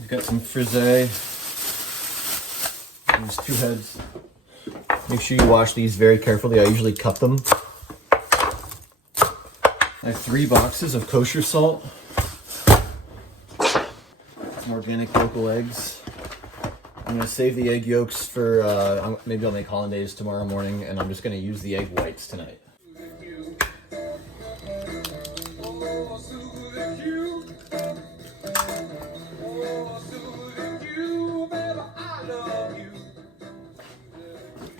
We've got some frisée. There's 2 heads. Make sure you wash these very carefully. I usually cup them. I have 3 boxes of kosher salt. Some organic local eggs. I'm gonna save the egg yolks for, maybe I'll make hollandaise tomorrow morning, and I'm just gonna use the egg whites tonight.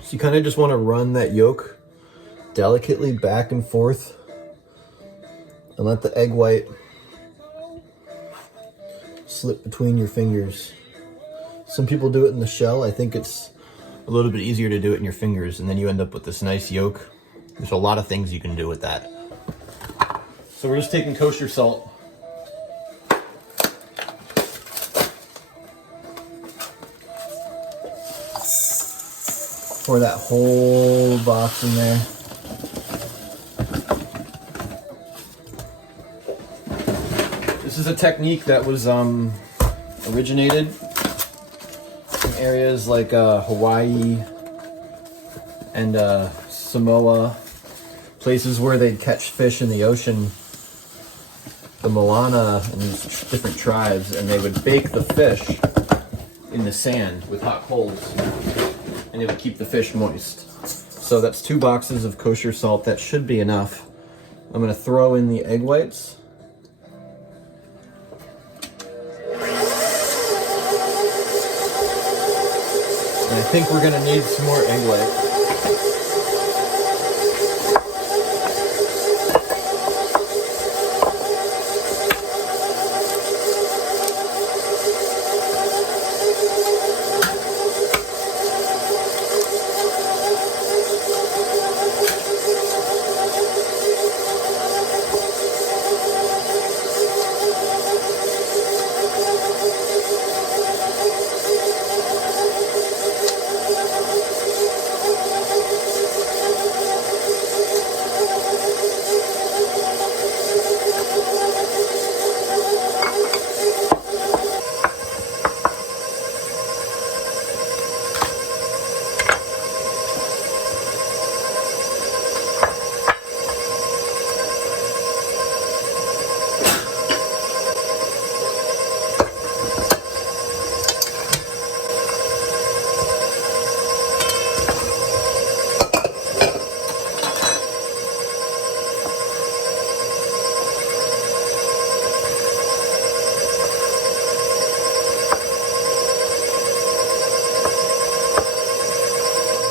So you kind of just want to run that yolk delicately back and forth and let the egg white slip between your fingers. Some people do it in the shell. I think it's a little bit easier to do it in your fingers, and then you end up with this nice yolk. There's a lot of things you can do with that. So we're just taking kosher salt. Pour that whole box in there. This is a technique that was originated in areas like Hawaii and Samoa, places where they'd catch fish in the ocean, the Moana and these different tribes, and they would bake the fish in the sand with hot coals, and it would keep the fish moist. So that's 2 boxes of kosher salt. That should be enough. I'm gonna throw in the egg whites. And I think we're gonna need some more egg whites.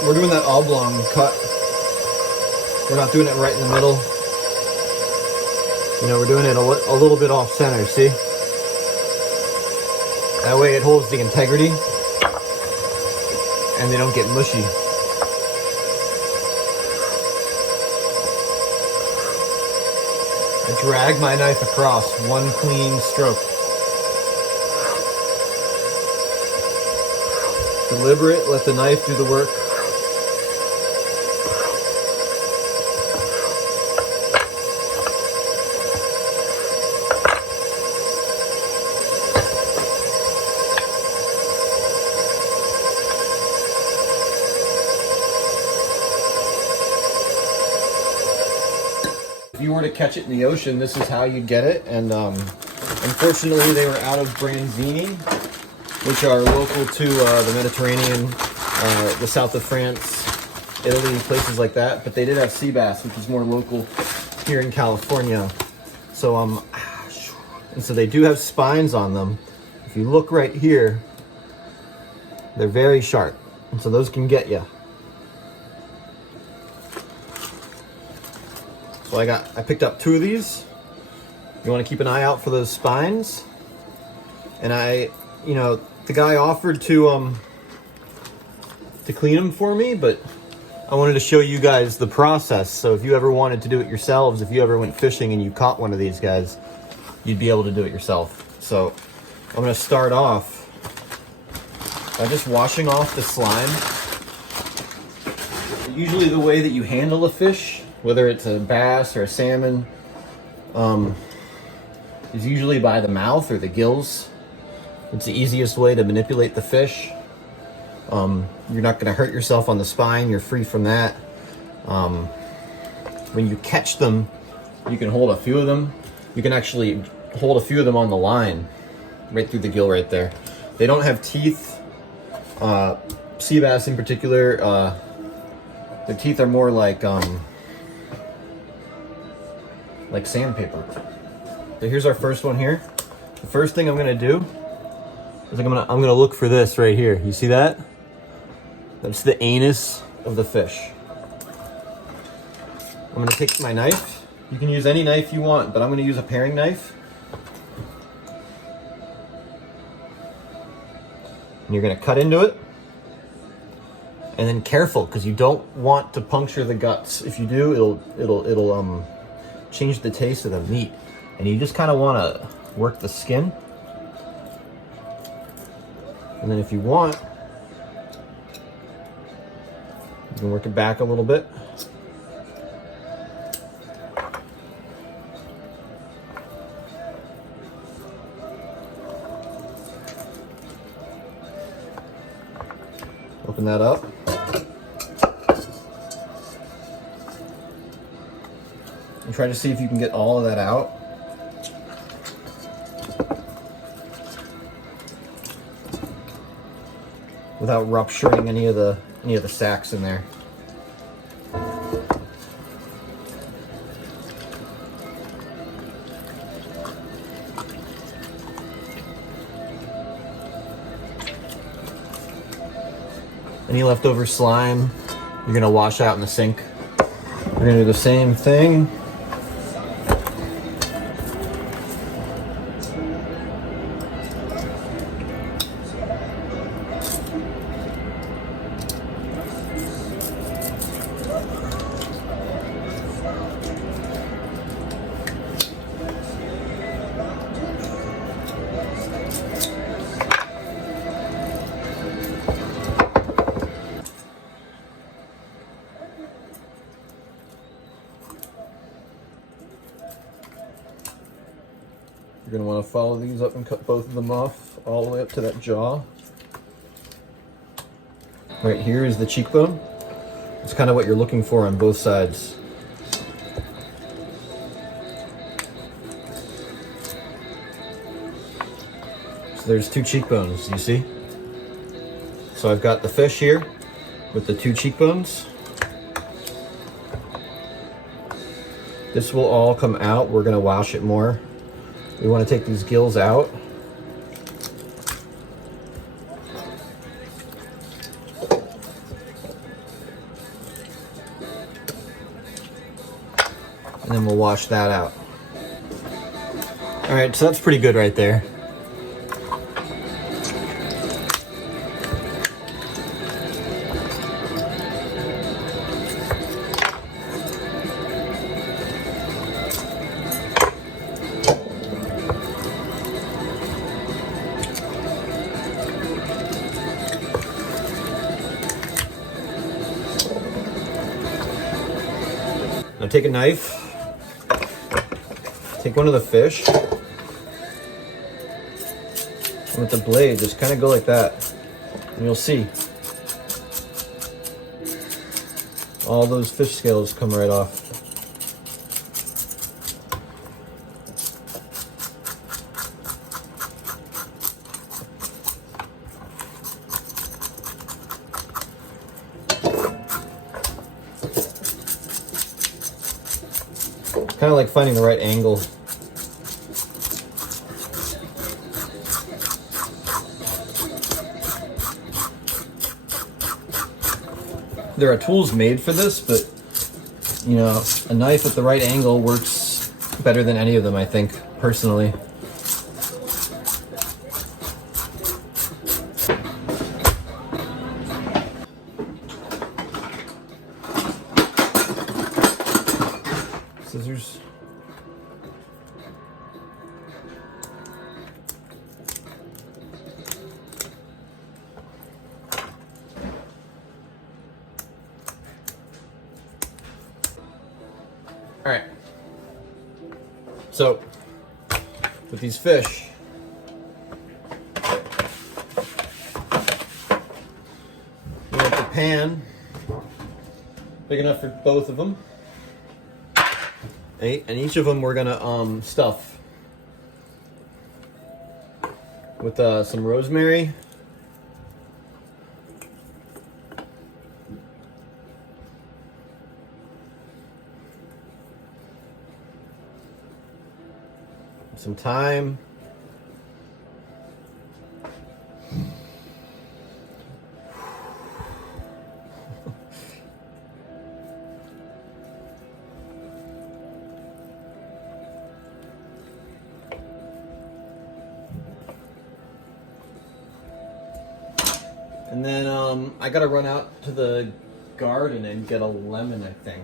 We're doing that oblong cut. We're not doing it right in the middle. You know, we're doing it a little bit off center, see? That way it holds the integrity and they don't get mushy. I drag my knife across, one clean stroke. Deliberate, let the knife do the work. If you were to catch it in the ocean, this is how you'd get it. And unfortunately, they were out of branzini, which are local to the Mediterranean, the south of France, Italy, places like that. But they did have sea bass, which is more local here in California. So and so they do have spines on them. If you look right here, they're very sharp, and so those can get you. So I picked up 2 of these. You want to keep an eye out for those spines. And the guy offered to clean them for me, but I wanted to show you guys the process. So if you ever wanted to do it yourselves, if you ever went fishing and you caught one of these guys, you'd be able to do it yourself. So I'm going to start off by just washing off the slime. Usually the way that you handle a fish, whether it's a bass or a salmon, is usually by the mouth or the gills. It's the easiest way to manipulate the fish. You're not going to hurt yourself on the spine. You're free from that. When you catch them, you can hold a few of them. You can actually hold a few of them on the line, right through the gill right there. They don't have teeth. Sea bass in particular, their teeth are more like sandpaper. So here's our first one here. The first thing I'm gonna do is I'm gonna look for this right here. You see that? That's the anus of the fish. I'm gonna take my knife. You can use any knife you want, but I'm gonna use a paring knife. And you're gonna cut into it. And then careful, because you don't want to puncture the guts. If you do, it'll change the taste of the meat. And you just kind of want to work the skin. And then if you want, you can work it back a little bit. Open that up. And try to see if you can get all of that out. Without rupturing any of the sacks in there. Any leftover slime, you're gonna wash out in the sink. We're gonna do the same thing. You're going to want to follow these up and cut both of them off all the way up to that jaw. Right here is the cheekbone. It's kind of what you're looking for on both sides. So there's two cheekbones, you see? So I've got the fish here with the two cheekbones. This will all come out. We're going to wash it more. We want to take these gills out. And then we'll wash that out. All right, so that's pretty good right there. Now take a knife, take one of the fish, and with the blade, just kind of go like that, and you'll see all those fish scales come right off. Kind of like finding the right angle. There are tools made for this, but you know, a knife at the right angle works better than any of them, I think, personally. Scissors. All right. So with these fish, pan, big enough for both of them. And each of them we're gonna stuff with some rosemary, some thyme, and then I gotta run out to the garden and get a lemon, I think.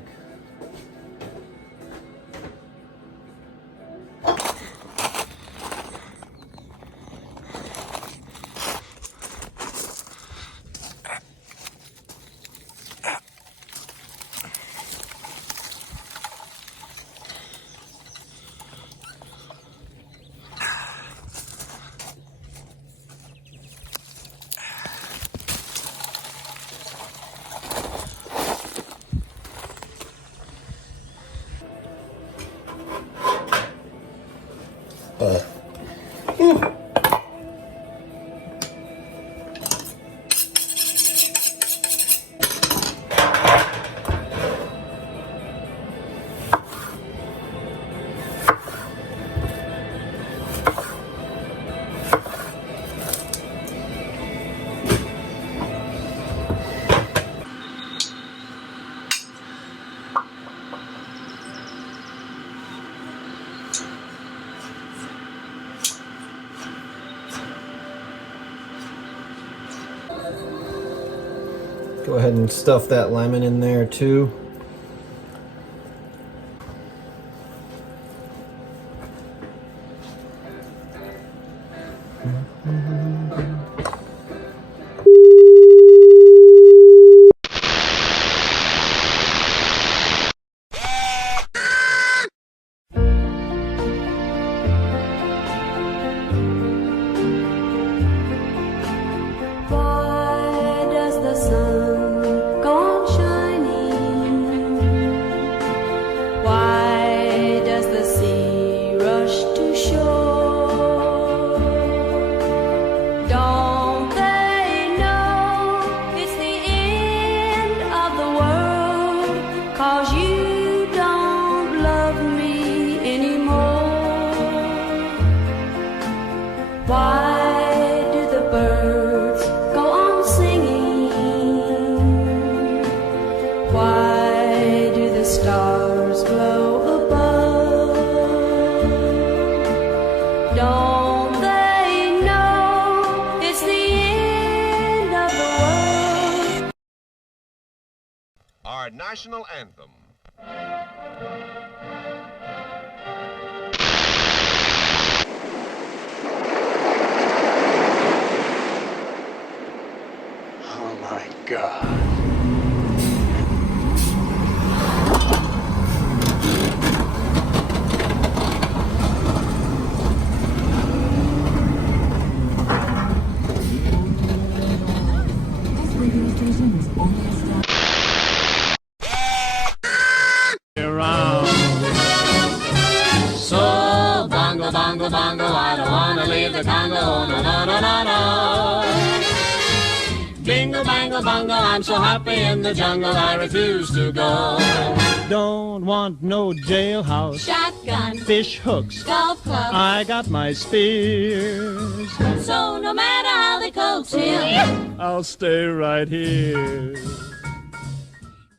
Go ahead and stuff that lemon in there too. Our national anthem. Oh my God. Bongo, bongo, I don't wanna leave the Congo, no, no, no, no, no. Bingo, bango, bongo, I'm so happy in the jungle, I refuse to go. Don't want no jailhouse, Shotgun, fish hooks, golf club, I got my spears. so no matter how they coax him, I'll stay right here.